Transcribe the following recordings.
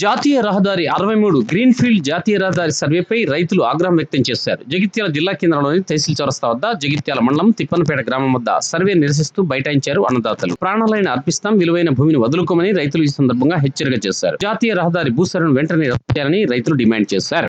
జాతీయ రహదారి అరవై మూడు గ్రీన్ఫీల్డ్ జాతీయ రహదారి సర్వేపై రైతులు ఆగ్రహం వ్యక్తం చేశారు. జగిత్యాల జిల్లా కేంద్రంలోని తహసీల్ చౌరస్తా వద్ద జగిత్యాల మండలం తిప్పనపేట గ్రామం వద్ద సర్వే నిరసిస్తూ బైఠాయించారు అన్నదాతలు. ప్రాణాలైన అర్పిస్తాం విలువైన భూమిని వదులుకోమని రైతులు ఈ సందర్భంగా హెచ్చరిక చేశారు. జాతీయ రహదారి భూసరణ వెంటనే రద్దు చేయాలని రైతులు డిమాండ్ చేశారు.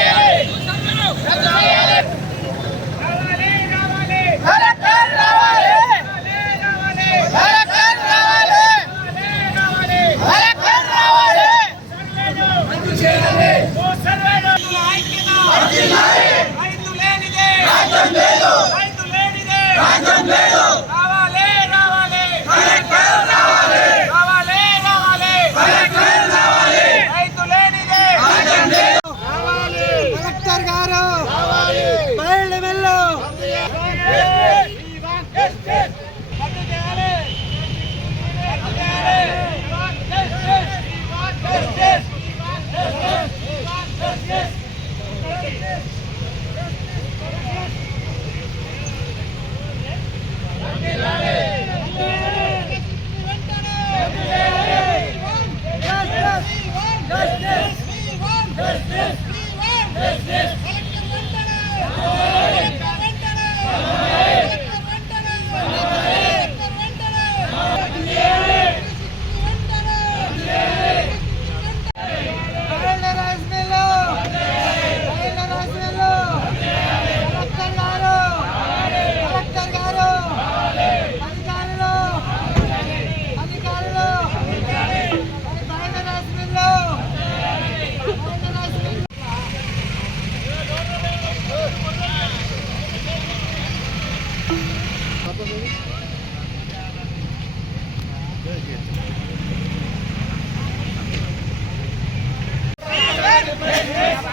Yes, yes. కలెక్టర్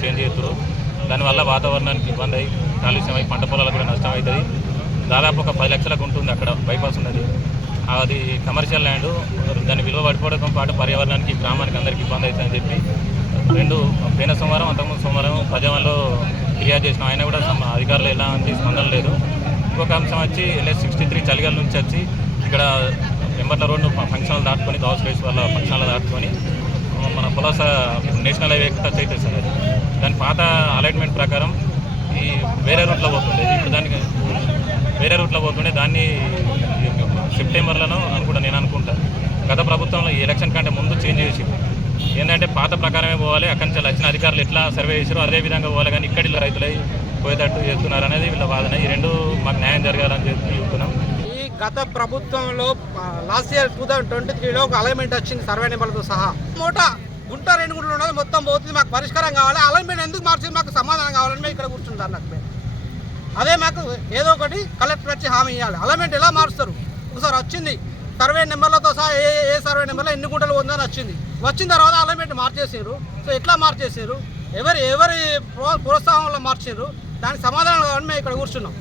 చేంజ్ చేస్తారు దానివల్ల వాతావరణానికి ఇబ్బంది అయ్యి కాలుష్యం అయ్యి పంట పొలాలకు కూడా నష్టం అవుతుంది. దాదాపు ఒక పది లక్షలకు ఉంటుంది అక్కడ బైపాస్ ఉన్నది. అది కమర్షియల్ ల్యాండ్ దాని విలువ పడిపోవడం పాటు పర్యావరణానికి గ్రామానికి అందరికీ ఇబ్బంది అవుతుందని చెప్పి రెండు పోయిన సోమవారం అంతకుముందు సోమవారం ప్రజావంలో ఫిర్యాదు చేసిన ఆయన కూడా అధికారులు ఎలాంటి స్పందన లేదు. ఇంకొక అంశం వచ్చి ఎల్ఎస్ సిక్స్టీ త్రీ చలిగల నుంచి వచ్చి ఇక్కడ వెంబట్ల రోడ్డు ఫంక్షన్లు దాటుకొని గౌస్ రేస్ వల్ల ఫంక్షన్లు దాటుకొని మన పులాస నేషనల్ హైవే టచ్ అవుతుంది సార్ అది. పాత అలైన్మెంట్ ప్రకారం ఈ వేరే రూట్లో పోతుండే. ఇప్పుడు దానికి వేరే రూట్లో పోతుండే. దాన్ని సెప్టెంబర్లోనో అనుకుంటా నేను అనుకుంటా. గత ప్రభుత్వంలో ఈ ఎలక్షన్ కంటే ముందు చేంజ్ చేసి ఏంటంటే పాత ప్రకారమే పోవాలి. అక్కడి నుంచి వచ్చిన అధికారులు ఎట్లా సర్వే చేసారో అదే విధంగా పోవాలి. కానీ ఇక్కడి రైతులై పోయేటట్టు చేస్తున్నారు అనేది వీళ్ళ వాదన. ఈ రెండు మాకు న్యాయం జరగాలని చెప్పి చెప్తున్నాం. ఈ గత ప్రభుత్వంలో last year two thousand twenty త్రీలో ఒక అలైన్మెంట్ వచ్చింది సర్వే నెంబర్తో సహా. మూట గుంట రెండు గుంటలు ఉన్నది మొత్తం పోతుంది మాకు పరిష్కారం కావాలి. అలైన్మెంట్ ఎందుకు మార్చింది మాకు సమాధానం కావాలని మేము ఇక్కడ కూర్చుంటారు నాకు అదే మాకు ఏదో ఒకటి కలెక్టర్ వచ్చి హామీ ఇవ్వాలి అలైన్మెంట్ ఎలా మారుస్తారు? ఒకసారి వచ్చింది. సర్వే నెంబర్లతో సహా ఏ ఏ సర్వే నెంబర్లో ఎన్ని గుంటలు ఉందని వచ్చింది. వచ్చిన తర్వాత అలైన్మెంట్ మార్చేసారు సో ఎట్లా మార్చేసారు ఎవరి ఎవరి ప్రో- ప్రోత్సాహంలో మార్చారు దానికి సమాధానం కావాలని మేము ఇక్కడ కూర్చున్నాం.